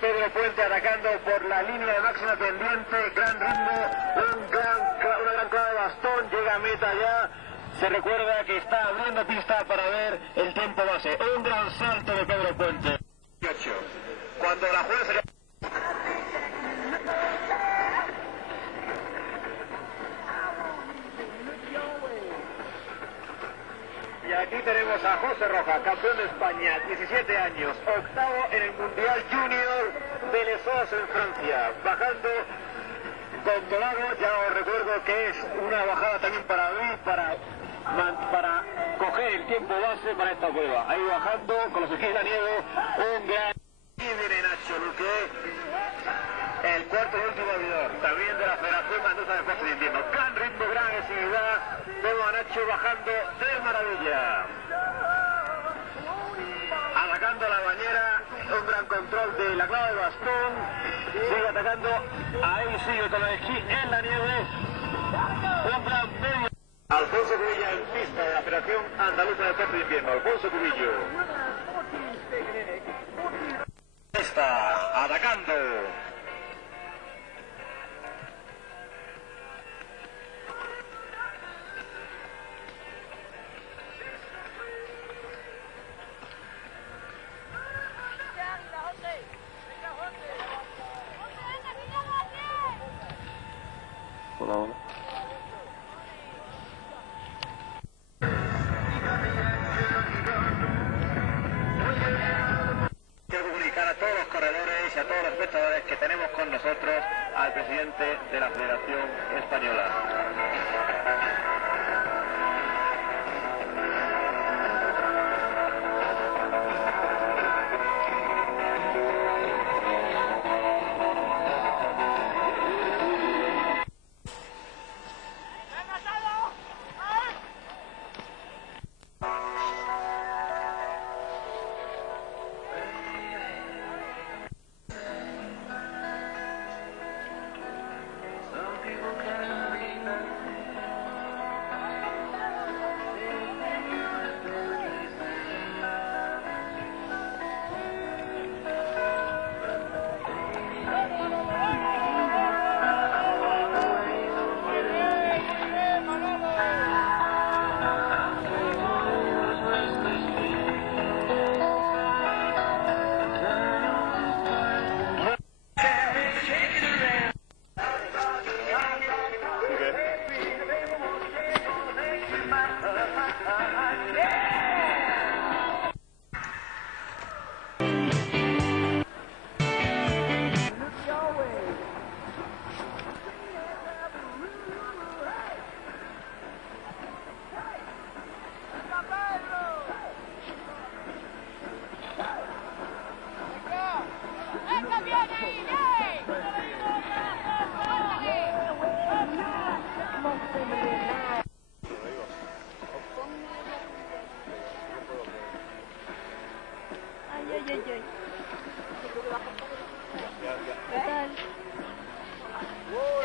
Pedro Puente atacando por la línea de máxima pendiente, gran ritmo, una gran clave de bastón, llega a meta ya. Se recuerda que está abriendo pista para ver el tiempo base. Un gran salto de Pedro Puente. Cuando la jueza sería... Y aquí tenemos a José Rojas, campeón de España, 17 años, octavo en el Mundial Junior de Les Osos en Francia, bajando controlado. Ya os recuerdo que es una bajada también para mí, para coger el tiempo base para esta prueba. Ahí bajando con los esquís de la nieve, un gran... Y viene Nacho Luque, el cuarto y último avidor, también de la Federación Andaluza de Deportes de Invierno. Gran ritmo, gran agresividad, vemos a Nacho bajando de maravilla. Atacando a la bañera, un gran control de la clave de bastón, sigue atacando, ahí sigue con el esquí en la nieve, un gran medio. Alfonso Cubilla en pista de la Federación Andaluza de Deportes de Invierno. Alfonso Cubillo. Está atacando. Hola, hola. Quiero comunicar a todos los corredores y a todos los espectadores que tenemos con nosotros al presidente de la Federación Española. ¿Qué tal?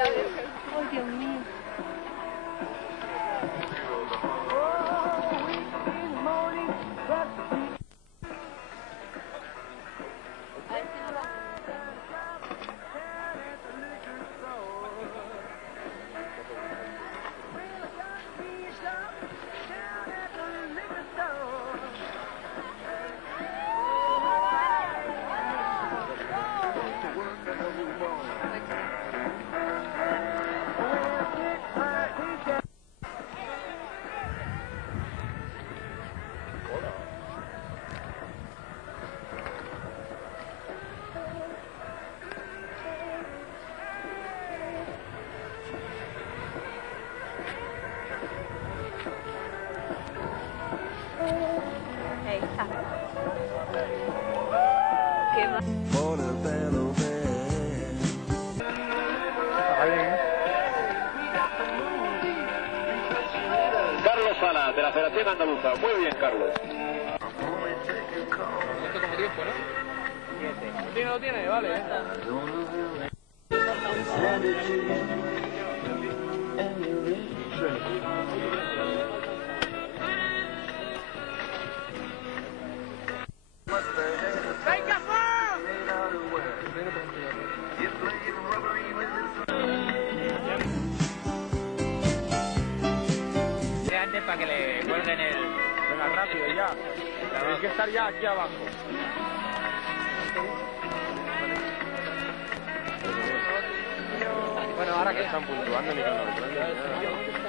¡Ay, Dios mío! Ahí está. ¿Qué más? Carlos Sala, de la Federación Andaluza. Muy bien, Carlos. Esto como tiempo, ¿no? ¿Lo tiene? Vale. ¡Venga, para que le cuelguen el... Venga, rápido, ya. Tenéis que estar ya aquí abajo. Bueno, ahora que... Están puntuando ni con los grandes.